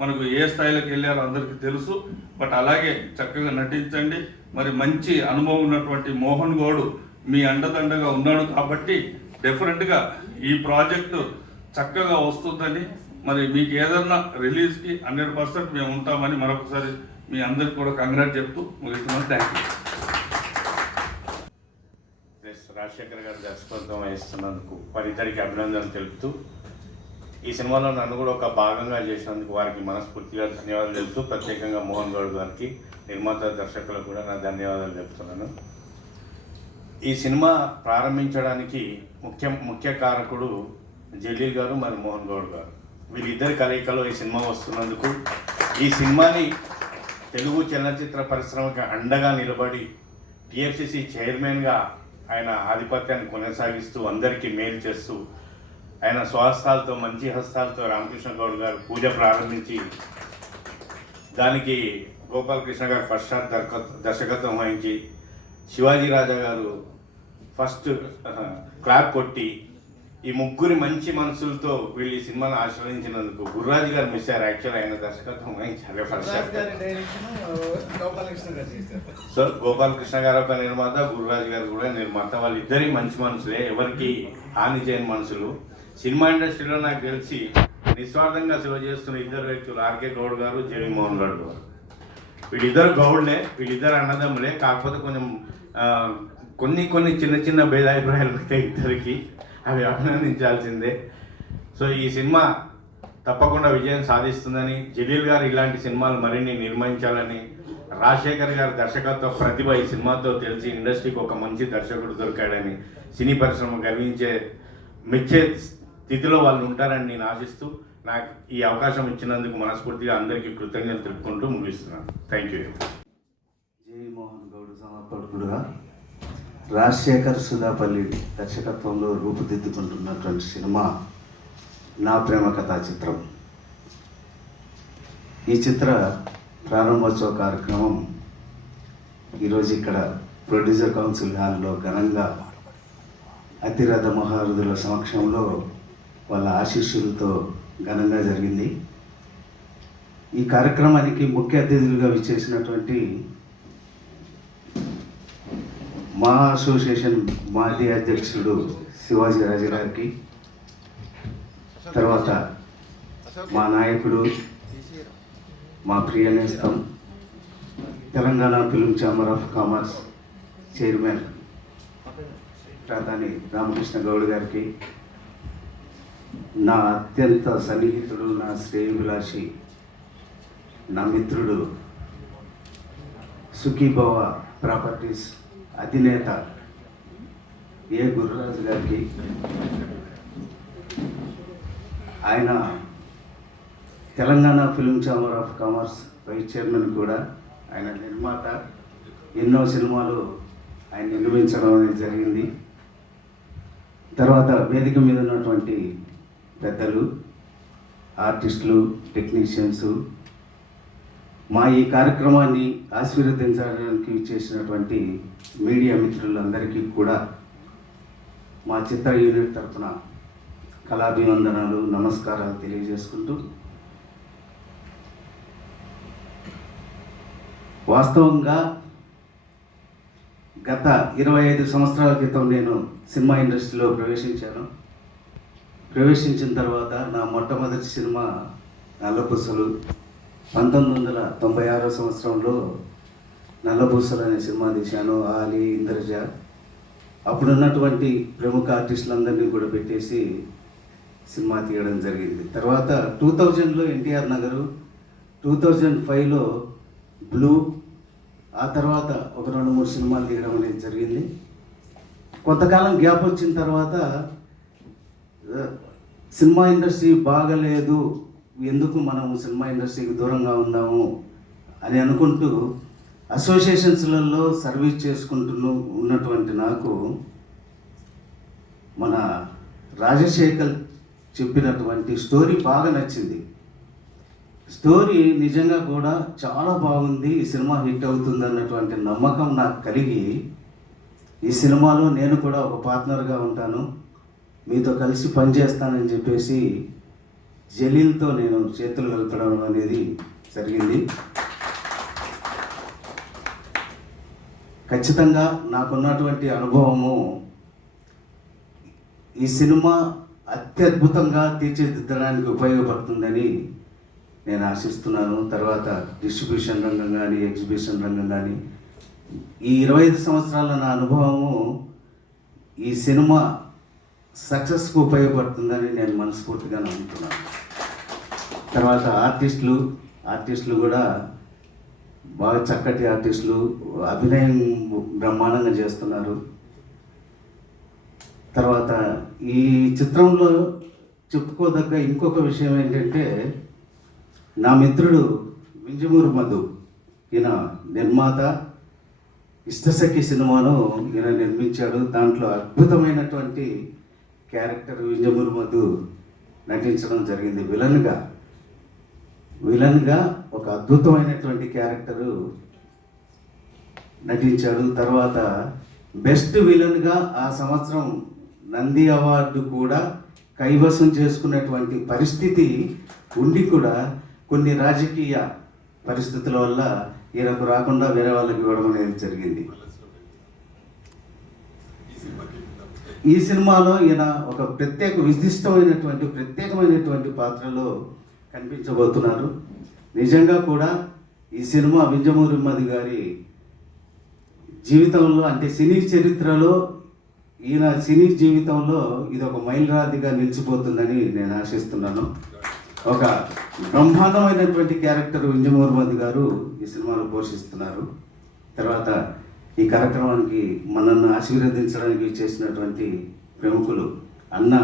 మనకు ఏ స్థాయిలోకి వెళ్ళారో అందరికీ తెలుసు. బట్ అలాగే చక్కగా నటించండి. మరి మంచి అనుభవం ఉన్నటువంటి మోహన్ గౌడ్ మీ అండదండగా ఉన్నాడు కాబట్టి డెఫినెట్గా ఈ ప్రాజెక్టు చక్కగా వస్తుందని, మరి మీకు ఏదన్నా రిలీజ్కి 100% మేము ఉంటామని మరొకసారి మీ అందరికి కూడా కంగ్రాట్ చెప్తూ ముగిస్తున్నాను. Thank you. రాజశేఖర్ గారు దర్శకత్వం వహిస్తున్నందుకు వారిద్దరికి అభినందనలు తెలుపుతూ, ఈ సినిమాలో నన్ను కూడా ఒక భాగంగా చేసినందుకు వారికి మనస్ఫూర్తిగా ధన్యవాదాలు తెలుపుతూ, ప్రత్యేకంగా మోహన్ గౌడ్ గారికి, నిర్మాత దర్శకులకు కూడా నా ధన్యవాదాలు చెప్తున్నాను. ఈ సినిమా ప్రారంభించడానికి ముఖ్య కారకుడు జలీల్ గారు మరి మోహన్ గౌడ్ గారు. వీళ్ళిద్దరి కలయికలో ఈ సినిమా వస్తున్నందుకు, ఈ సినిమాని తెలుగు చలనచిత్ర పరిశ్రమకి అండగా నిలబడి టిఎఫ్సిసి చైర్మన్గా ఆయన ఆధిపత్యాన్ని కొనసాగిస్తూ అందరికీ మేలు చేస్తూ, ఆయన స్వహస్తాలతో మంచి హస్తాలతో రామకృష్ణ గౌడ్ గారు పూజ ప్రారంభించి దానికి గోపాలకృష్ణ గారు ఫస్ట్ షాట్ దర్శకత్వం వహించి, శివాజీ రాజా గారు ఫస్ట్ క్లాప్ కొట్టి, ఈ ముగ్గురి మంచి మనసులతో వీళ్ళు ఈ సినిమాను ఆస్వాదించినందుకు గురురాజు గారు మిస్ అయ్యారు. యాక్చువల్ ఆయన దర్శకత్వం వహించారు ఫస్ట్ షాట్. సో గోపాలకృష్ణ గారు ఒక నిర్మాత, గురురాజు గారు కూడా నిర్మాత. వాళ్ళిద్దరి మంచి మనసులే, ఎవరికి హాని చేయని మనసులు. సినిమా ఇండస్ట్రీలో నాకు తెలిసి నిస్వార్థంగా సేవ చేస్తున్న ఇద్దరు వ్యక్తులు ఆర్కే గౌడ్ గారు, జేవి మోహన్ గౌడ్ గారు. వీళ్ళిద్దరు గౌడ్లే, వీళ్ళిద్దరు అన్నదమ్ములే. కాకపోతే కొన్ని చిన్న భేదాభిప్రాయాలు ఉంటాయి ఇద్దరికి, అవి అభినందించాల్సిందే. సో ఈ సినిమా తప్పకుండా విజయం సాధిస్తుందని, జలీల్ గారు ఇలాంటి సినిమాలు మరిన్ని నిర్మించాలని, రాజశేఖర్ గారి దర్శకత్వ ప్రతిభ ఈ సినిమాతో తెలిసి ఇండస్ట్రీకి ఒక మంచి దర్శకుడు దొరికాడని, సినీ పరిశ్రమ మెచ్చే స్థితిలో వాళ్ళు ఉంటారని నేను ఆశిస్తూ, నాకు ఈ అవకాశం ఇచ్చినందుకు మనస్ఫూర్తిగా అందరికీ కృతజ్ఞతలు తెలుపుకుంటూ ముగిస్తున్నాను. Thank you. JV Mohan Goud సమర్పకుడుగా రాజశేఖర్ సుధాపల్లి దర్శకత్వంలో రూపుదిద్దుకుంటున్నటువంటి సినిమా నా ప్రేమ కథా చిత్రం. ఈ చిత్ర ప్రారంభోత్సవ కార్యక్రమం ఈరోజు ఇక్కడ ప్రొడ్యూసర్ కౌన్సిల్ హాల్లో ఘనంగా అతిరథ మహారథుల సమక్షంలో వాళ్ళ ఆశీస్సులతో ఘనంగా జరిగింది. ఈ కార్యక్రమానికి ముఖ్య అతిథులుగా విచ్చేసినటువంటి మా అసోసియేషన్ మాజీ అధ్యక్షుడు శివాజీ రాజు గారికి, తర్వాత మా నాయకుడు, మా ప్రియ నేస్తం, Telangana film chamber of commerce chairman ప్రధాని రామకృష్ణ గౌడ్ గారికి, నా అత్యంత సన్నిహితుడు, నా శ్రేయోభిలాషి, నా మిత్రుడు సుఖీభవ ప్రాపర్టీస్ అధినేత ఏ గురురాజు గారికి, ఆయన Telangana film chamber of commerce vice chairman కూడా, ఆయన నిర్మాత, ఎన్నో సినిమాలు ఆయన నిర్మించడం అనేది జరిగింది. తర్వాత వేదిక మీద ఉన్నటువంటి పెద్దలు, ఆర్టిస్టులు, టెక్నీషియన్స్, మా ఈ కార్యక్రమాన్ని ఆశీర్వదించడానికి చేసినటువంటి మీడియా మిత్రులందరికీ కూడా మా చిత్ర యూనిట్ తరఫున కళాభివందనాలు, నమస్కారాలు తెలియజేసుకుంటూ, వాస్తవంగా గత 25 సంవత్సరాల క్రితం నేను సినిమా ఇండస్ట్రీలో ప్రవేశించిన తర్వాత నా మొట్టమొదటి సినిమా నల్లపూసలు. 1996 సంవత్సరంలో నల్లపూసలు అనే సినిమా తీశాను. ఆలి, ఇంద్రజ, అప్పుడున్నటువంటి ప్రముఖ ఆర్టిస్టులందరినీ కూడా పెట్టేసి సినిమా తీయడం జరిగింది. తర్వాత 2000లో ఎన్టీఆర్ నగరు, 2005లో బ్లూ, ఆ తర్వాత ఒక 2-3 సినిమాలు తీయడం అనేది జరిగింది. కొంతకాలం గ్యాప్ వచ్చిన తర్వాత సినిమా ఇండస్ట్రీ బాగలేదు, ఎందుకు మనము సినిమా ఇండస్ట్రీకి దూరంగా ఉందాము అని అనుకుంటూ అసోసియేషన్స్లలో సర్వీస్ చేసుకుంటూ ఉన్నటువంటి నాకు మన రాజశేఖర్ చెప్పినటువంటి స్టోరీ బాగా నచ్చింది. స్టోరీ నిజంగా కూడా చాలా బాగుంది, ఈ సినిమా హిట్ అవుతుంది అన్నటువంటి నమ్మకం నాకు కలిగి ఈ సినిమాలో నేను కూడా ఒక పార్ట్నర్గా ఉంటాను, మీతో కలిసి పనిచేస్తానని చెప్పేసి జలీల్తో నేను చేతులు కలపడం అనేది జరిగింది. ఖచ్చితంగా నాకున్నటువంటి అనుభవము ఈ సినిమా అత్యద్భుతంగా తీర్చిదిద్దడానికి ఉపయోగపడుతుందని నేను ఆశిస్తున్నాను. తర్వాత డిస్ట్రిబ్యూషన్ రంగం కానీ, ఎగ్జిబిషన్ రంగం కానీ, ఈ 25 సంవత్సరాల నా అనుభవము ఈ సినిమా సక్సెస్కు ఉపయోగపడుతుందని నేను మనస్ఫూర్తిగా నమ్ముతున్నాను. తర్వాత ఆర్టిస్టులు కూడా బాగా చక్కటి ఆర్టిస్టులు, అభినయం బ్రహ్మాండంగా చేస్తున్నారు. తర్వాత ఈ చిత్రంలో చెప్పుకోదగ్గ ఇంకొక విషయం ఏంటంటే, నా మిత్రుడు వింజమూరు మధు, ఈయన నిర్మాత, ఇష్టసఖి సినిమాను ఈయన నిర్మించాడు. దాంట్లో అద్భుతమైనటువంటి క్యారెక్టర్ వింజమూరు మధు నటించడం జరిగింది. విలన్గా ఒక అద్భుతమైనటువంటి క్యారెక్టరు నటించాడు. తర్వాత బెస్ట్ విలన్గా ఆ సంవత్సరం నంది అవార్డు కూడా కైవసం చేసుకున్నటువంటి పరిస్థితి ఉండి కూడా కొన్ని రాజకీయ పరిస్థితుల వల్ల ఈయనకు రాకుండా వేరే వాళ్ళకి ఇవ్వడం అనేది జరిగింది. ఈ సినిమాలో ఈయన ఒక ప్రత్యేకమైనటువంటి పాత్రలో కనిపించబోతున్నారు. నిజంగా కూడా ఈ సినిమా వింజమూరి మధు గారి జీవితంలో, అంటే సినీ చరిత్రలో, ఈయన సినీ జీవితంలో ఇది ఒక మైలురాతిగా నిలిచిపోతుందని నేను ఆశిస్తున్నాను. ఒక బ్రహ్మాండమైనటువంటి క్యారెక్టర్ వింజమూరి మధు గారు ఈ సినిమాలో పోషిస్తున్నారు. తర్వాత ఈ కార్యక్రమానికి మనల్ని ఆశీర్వదించడానికి చేసినటువంటి ప్రముఖులు అన్న,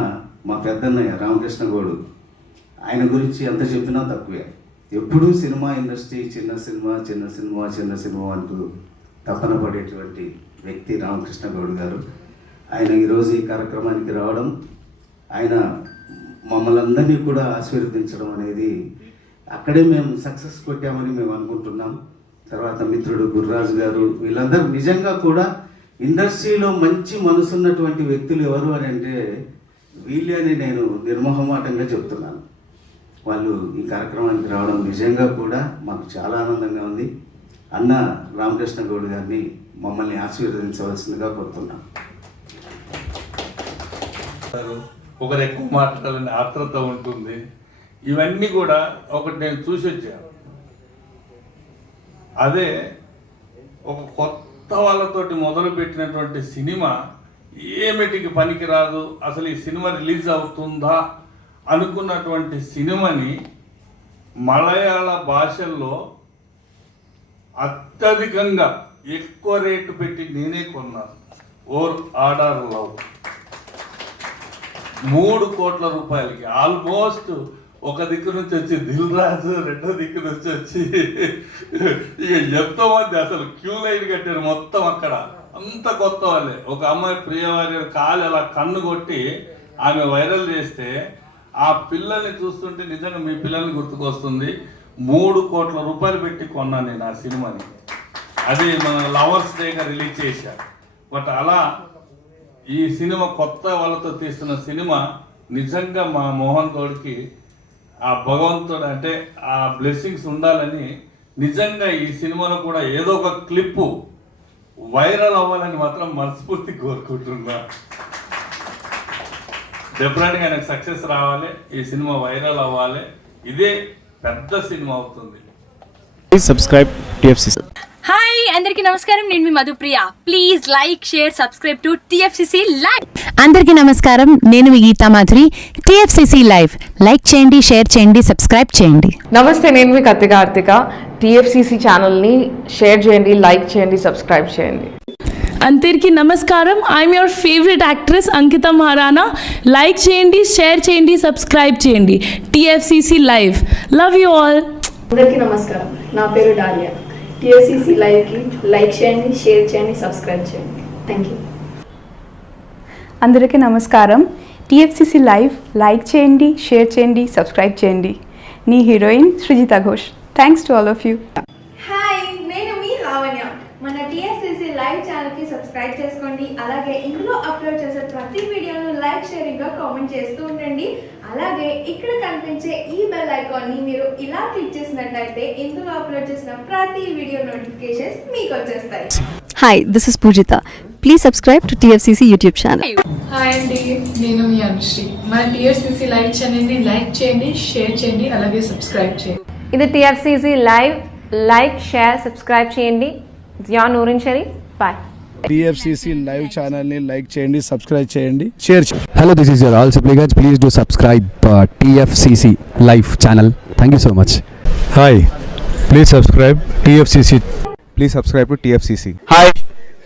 మా పెద్దన్నయ్య రామకృష్ణ గౌడు, ఆయన గురించి ఎంత చెప్పినా తక్కువే. ఎప్పుడూ సినిమా ఇండస్ట్రీ చిన్న సినిమా అంటూ తపన పడేటువంటి వ్యక్తి రామకృష్ణ గౌడ్ గారు. ఆయన ఈరోజు ఈ కార్యక్రమానికి రావడం, ఆయన మమ్మల్ని అందరినీ కూడా ఆశీర్వదించడం అనేది, అక్కడే మేము సక్సెస్ కొట్టామని మేము అనుకుంటున్నాం. తర్వాత మిత్రుడు గుర్రాజు గారు, వీళ్ళందరూ నిజంగా కూడా ఇండస్ట్రీలో మంచి మనసున్నటువంటి వ్యక్తులు ఎవరు అని అంటే వీళ్ళే అని నేను నిర్మోహమాటంగా చెప్తున్నాను. వాళ్ళు ఈ కార్యక్రమానికి రావడం నిజంగా కూడా మాకు చాలా ఆనందంగా ఉంది. అన్న రామకృష్ణ గౌడ్ గారిని మమ్మల్ని ఆశీర్వదించవలసిందిగా కోరుతున్నాం. ఒకరు ఎక్కువ మాట్లాడాలని ఆత్రత ఉంటుంది. ఇవన్నీ కూడా ఒకటి నేను చూసి వచ్చాను. అదే ఒక కొత్త వాళ్ళతోటి మొదలుపెట్టినటువంటి సినిమా ఏమిటికి పనికిరాదు, అసలు ఈ సినిమా రిలీజ్ అవుతుందా అనుకున్నటువంటి సినిమాని మలయాళ భాషల్లో అత్యధికంగా ఎక్కువ రేటు పెట్టి నేనే కొన్నాను. ఓర్ ఆర్డర్ లవ్ 3 కోట్ల రూపాయలకి. ఆల్మోస్ట్ ఒక దిక్కు నుంచి వచ్చి దిల్ రాజు, రెండో దిక్కు నుంచి వచ్చి ఇక ఎంతో మంది అసలు క్యూ లైన్ కట్టారు మొత్తం. అక్కడ అంత కొత్త వాళ్ళే. ఒక అమ్మాయి ప్రియవారి కాలు అలా కన్ను కొట్టి ఆమె వైరల్ చేస్తే ఆ పిల్లల్ని చూస్తుంటే నిజంగా మీ పిల్లల్ని గుర్తుకొస్తుంది. 3 కోట్ల రూపాయలు పెట్టి కొన్నాను నేను ఆ సినిమాని. అది మన లవర్స్ డేగా రిలీజ్ చేశారు. బట్ అలా ఈ సినిమా కొత్త వాళ్ళతో తీస్తున్న సినిమా నిజంగా మా మోహన్ గౌడ్కి ఆ భగవంతుడు అంటే ఆ బ్లెస్సింగ్స్ ఉండాలని, నిజంగా ఈ సినిమాలో కూడా ఏదో ఒక క్లిప్పు వైరల్ అవ్వాలని మాత్రం మనస్ఫూర్తి కోరుకుంటున్నా. డెఫినెట్గా ఆయనకు సక్సెస్ రావాలి, ఈ సినిమా వైరల్ అవ్వాలి. ఇదే పెద్ద సినిమా అవుతుంది. Subscribe TFCC. హాయ్ అందరికీ నమస్కారం, నేను మీ Madhupriya. Please like, share, subscribe to TFCC live. అందరికీ నమస్కారం, నేను మీ Geetha Madhuri. TFCC live like చేయండి, షేర్ చేయండి, సబ్స్క్రైబ్ చేయండి. నమస్తే, నేను మీ కార్తిక. టీఎఫ్సిసి ఛానల్ని షేర్ చేయండి, లైక్ చేయండి, సబ్స్క్రైబ్ చేయండి. అందరికీ నమస్కారం. I'm your favourite actress Ankita Maharana. Like చేయండి, షేర్ చేయండి, సబ్స్క్రైబ్ చేయండి. TFCC live. Love you all. అందరికీ నమస్కారం, నా పేరు డాలియా. టీఎఫ్సిసి లైవ్కి లైక్ చేయండి, షేర్ చేయండి, సబ్స్క్రైబ్ చేయండి. Thank you. అందరికీ నమస్కారం. టీఎఫ్సిసి లైవ్ లైక్ చేయండి, షేర్ చేయండి, సబ్స్క్రైబ్ చేయండి. నీ heroine Srujitha Ghosh. Thanks to all of you. Hi, నేను మీ లావణ్య. మన టీఎఫ్సిసి లైవ్ ఛానల్కి సబ్స్క్రైబ్ చేసుకోండి. అలాగే ఇందులో అప్లోడ్ చేసే ప్రతి వీడియోను లైక్, షేరింగ్గా కామెంట్ చేస్తూ ఉండండి. అలాగే ఇక్కడ కనిపించే ఈ బెల్ ఐకాన్ని మీరు ఇలా క్లిక్ చేసినట్లయితే ఇందులో అప్లోడ్ చేసిన ప్రతి వీడియో నోటిఫికేషన్స్ మీకు వచ్చేస్తాయి. Hi, this is Poojitha. Please subscribe to TFCC YouTube channel. Hi అండి, నేను మీ అనుశ్రీ. మన టీఎఫ్సిసి లైవ్ ఛానల్ని లైక్ చేయండి, షేర్ చేయండి, అలాగే సబ్స్క్రైబ్ చేయండి. ఇది TFCC live. Like, share, subscribe చేయండి. Zia Noorin Sharif. Bye. TFCC live ఛానల్ని లైక్ చేయండి, సబ్స్క్రైబ్ చేయండి, షేర్ చేయండి. Hello, this is your all supplicants. Please do subscribe TFCC live channel. Thank you so much. Hi, please subscribe TFCC. Please subscribe to TFCC. Hi,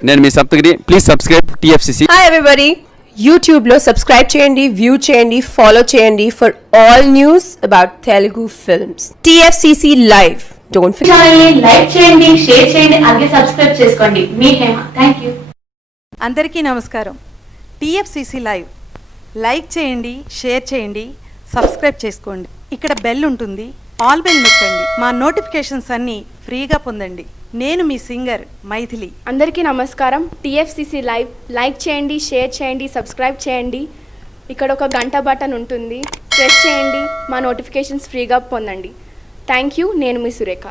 నేను మీ Saptagiri. Please subscribe TFCC. Hi everybody, యూట్యూబ్లో subscribe చేయండి, view చేయండి, follow చేయండి for all news about Telugu films. TFCC live. Don't forget. Like చేయండి, share చేయండి, అలాగే subscribe చేసుకోండి. మీ హేమ. Thank you. అందరికీ నమస్కారం. టీఎఫ్సిసి లైవ్ లైక్ చేయండి, షేర్ చేయండి, సబ్స్క్రైబ్ చేసుకోండి. ఇక్కడ బెల్ ఉంటుంది, ఆల్ బెల్ నొక్కండి. మా నోటిఫికేషన్స్ అన్నీ ఫ్రీగా పొందండి. నేను మీ సింగర్ మైథిలి. అందరికీ నమస్కారం. టీఎఫ్సిసి లైవ్ లైక్ చేయండి, షేర్ చేయండి, సబ్స్క్రైబ్ చేయండి. ఇక్కడ ఒక గంట బటన్ ఉంటుంది, ప్రెస్ చేయండి. మా నోటిఫికేషన్స్ ఫ్రీగా పొందండి. Thank you. నేను మీ సురేఖ.